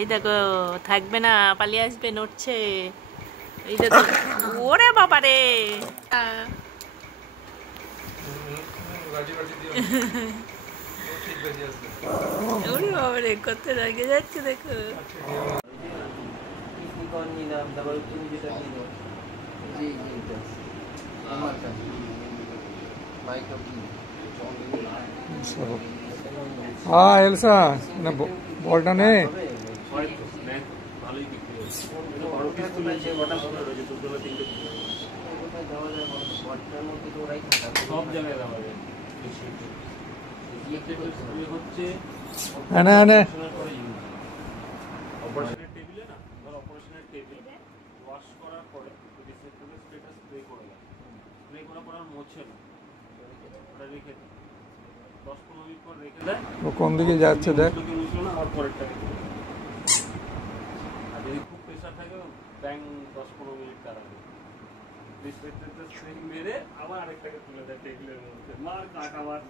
এই দেখো থাকবে না, পালিয়ে আসবে, নড়ছে। এই দেখো, ওরে বাবা রে, ওরে বাবা রে, কত রেগে যাচ্ছে দেখো। हाँ एल्सा ना बॉलटा ने है ना वो कौन दिखे যাচ্ছে দেখ। খুব প্রেসার থাকে ব্যাং 10-15 মিনিট দাঁড়াবে, মেরে আবার আরেকটাকে তুলে দেয় টেবিলের মধ্যে, মার কাট আবার।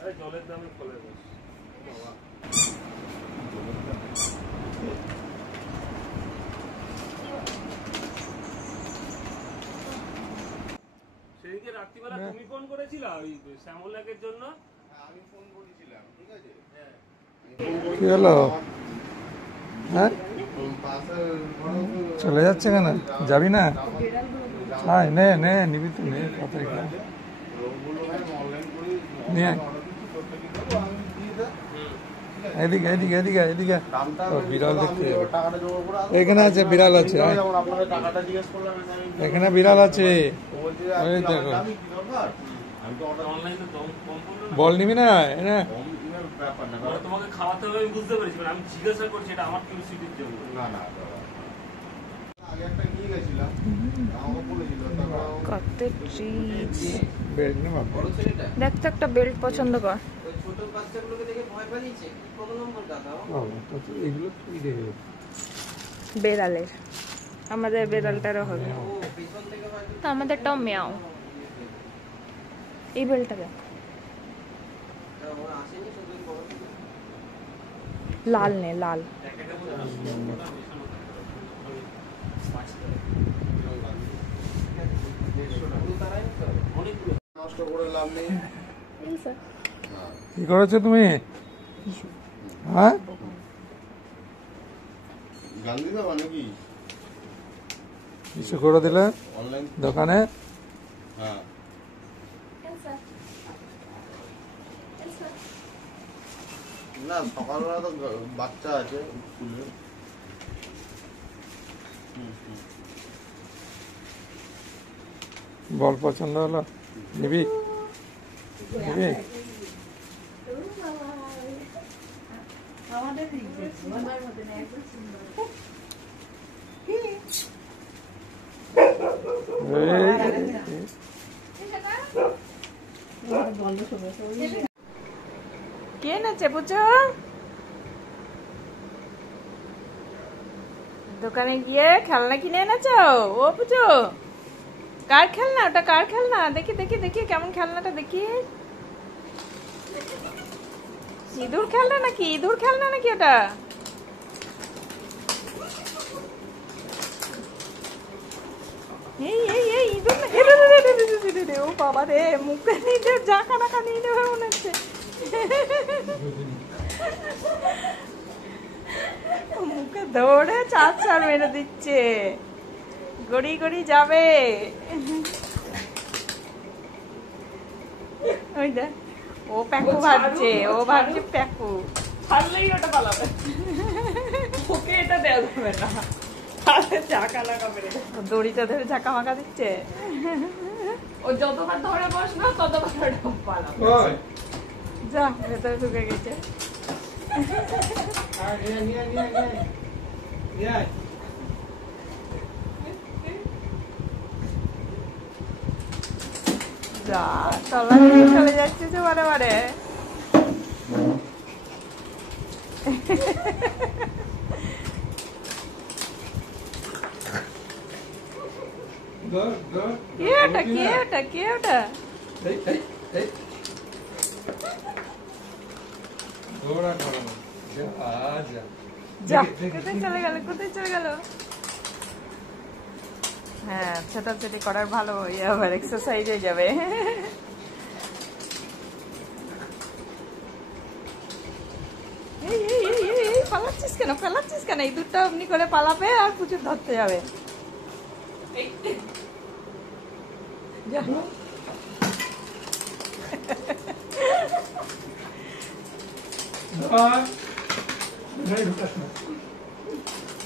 আরে জলের দামে ফলে বস বাবা। সেদিকে রাত্রিবেলা তুমি ফোন করেছিলা ওই শ্যামলাকের জন্য? আমি ফোন করেছিলাম, ঠিক আছে। কি হলো? হ্যাঁ চলে যাচ্ছে কেন? যাবি না? আয় নে নে নিবি তো, নে তাড়াতাড়ি নিয়ে এদিকে এদিকে এদিকে এদিকে। বিড়াল দেখতে এখানে আছে, বিড়াল আছে, এখানে বিড়াল আছে। ওই দেখো, বল নিবি না? তোমাকে খাওয়াতে হবে আমি বুঝতে পেরেছি, আমি জিজ্ঞাসা করছি এটা আমার কিউরিওসিটির জন্য। না না আগে একটা নিয়ে গেছিলাম, আমাকে বলেছিল কত ট্রিজ। বেল্ট নে বাবা, দেখ তো একটা বেল্ট পছন্দ কর। ওই ছোট বাচ্চাগুলোকে দেখে ভয় পালিয়েছে, কত নম্বর দাদা? এগুলো কি দেখে? বেড়ালের, আমাদের বেড়ালটারও হবে, তো আমাদেরটাও মেয়াও। এই বেলটা দেখ, লাল নে, লাল। কি করেছো তুমি? হ্যাঁ কিছু করে দিলে দোকানে? না সকালবেলা তো বাচ্চা আছে স্কুলে। বল পছন্দ হলো? নিবি নিবি? কে এনেছে পুজো? দোকানে গিয়ে খেলনা কিনে এনেছো? ও পুজো, কার খেলনা ওটা? কার খেলনা? দেখি দেখি দেখি, কেমন খেলনাটা দেখি। ইঁদুর খেলনা নাকি? ইঁদুর খেলনা নাকি ওটা? এই এই এই ইঁদুর না, ও বাবা রে, মুখে নিজের জাকা টাকা নিয়ে নেবে মনে হচ্ছে। মুখে ধরে চার মেরে দিচ্ছে, গড়ি গড়ি যাবে। ওই দেখ, ও প্যাকু ভাবছে, ও ভাবছে প্যাকু। ছাড়লেই ওটা পালাবে, ওকে এটা দেওয়া যাবে না, চাকা লাগা মেরে দড়িটা ধরে ঝাঁকা মাকা দিচ্ছে। ও যতবার ধরে বসবে ততবার পালাবে। যা, ভেতরে ঢুকে গেছে। যা, তলা থেকে চলে যাচ্ছে যে বারে বারে। কে ওটা কে ওটা কে ওটা যা কোথায় চলে গেল কোথায় চলে গেল হ্যাঁ ছোটাছুটি করার ভালো ইয়ে আবার এক্সারসাইজ হয়ে যাবে পালাচ্ছিস কেন এই দুধটা অমনি করে পালাবে আর প্রচুর ধরতে যাবে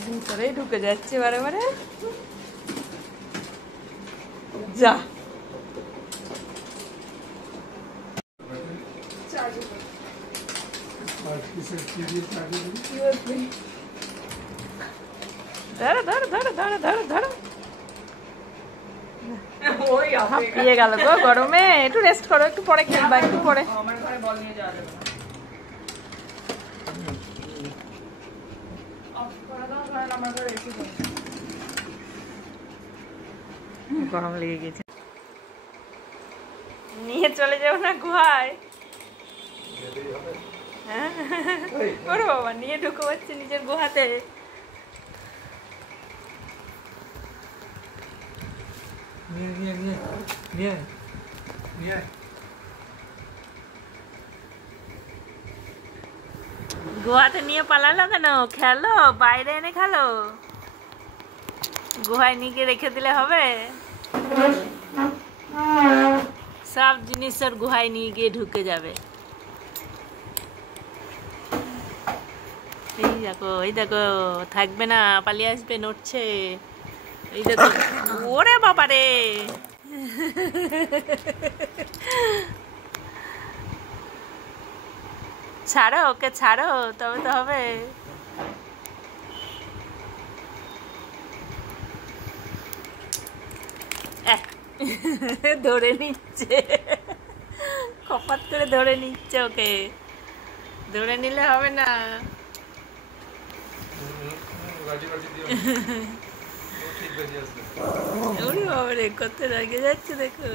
ভিতরেই ঢুকে যাচ্ছে বারে বারে যা ধরো ধরো ধরো ধরো ধরো ধরো হাঁপিয়ে গেল গো গরমে একটু রেস্ট করো একটু পরে খেলবা একটু পরে গরম লেগে গেছে নিয়ে চলে যাও না গুহায় হ্যাঁ ওরে বাবা নিয়ে ঢুকে পাচ্ছে নিজের গুহাতে গুহাতে নিয়ে পালালো কেন খেলো বাইরে এনে খেলো গুহায় নিয়ে রেখে দিলে হবে সব জিনিসের গুহায় নিয়ে গিয়ে ঢুকে যাবে এই দেখো থাকবে না পালিয়ে আসবে নড়ছে এই দেখো ওরে বাবা রে ছাড়ো ওকে ছাড়ো তবে তো হবে ধরে নিচ্ছে খপাত করে ধরে নিচ্ছে ওকে ধরে নিলে হবে না কত রেগে যাচ্ছে দেখো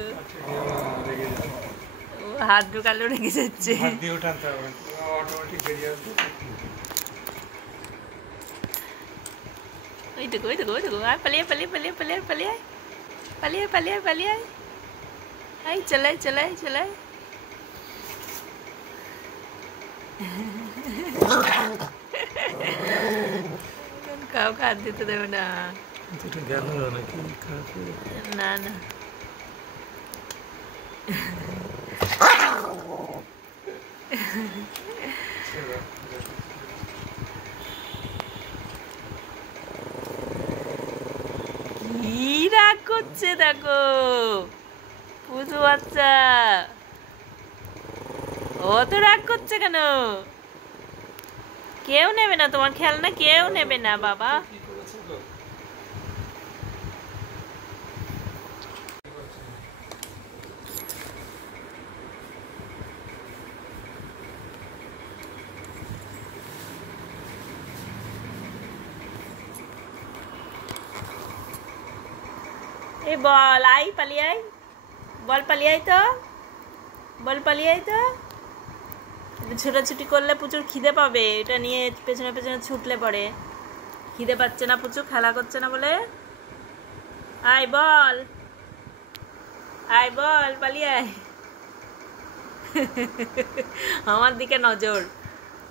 ও হাত ঢুকালেও রেগে যাচ্ছে ওই দেখো ওই দেখো ওই দেখো আর পালিয়ে পালিয়ে পালিয়ে পালিয়ে পালিয়ে পালিয়ে পালিয়ে পালিয়ে এই চলাই চলাই চলাই কাউকে হাত দিতে দেবে না না না কি রাগ করছে দেখো পুজো বাচ্চা অত রাগ করছে কেন কেউ নেবে না তোমার খেলনা কেউ নেবে না বাবা এই বল আই পালিয়ে আই বল পালিয়ে আই তো বল পালিয়ে আই তো ছোটাছুটি করলে প্রচুর খিদে পাবে এটা নিয়ে পেছনে পেছনে ছুটলে পরে খিদে পাচ্ছে না প্রচুর খেলা করছে না বলে আয় বল পালিয়ে আয় আমার দিকে নজর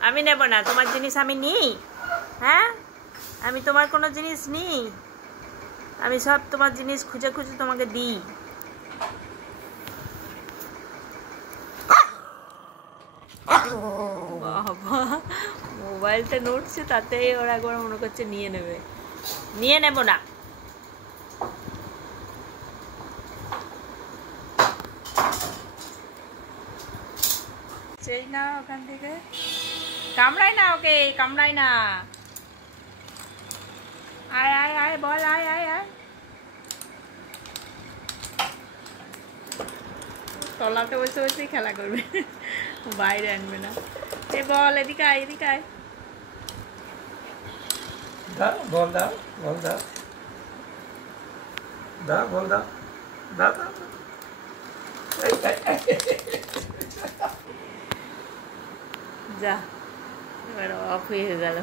আমি নেব না তোমার জিনিস আমি নিই হ্যাঁ আমি তোমার কোনো জিনিস নিই আমি সব তোমার জিনিস খুঁজে খুঁজে তোমাকে দিই বাবা মোবাইলটা নড়ছে তাতেই ওরা একবার মনে করছে নিয়ে নেবে নিয়ে নেব না সেই না ওখান থেকে কামড়াই না ওকে কামড়াই না আয় আয় আয় বল আয় আয় আয় তলাতে বসে বসেই খেলা করবে বাইরে আনবে না এ বল এদিকে আয় এদিকে আয় বল দাও বল দাও দা বল দা দা দা যা এবার অফ হয়ে গেল।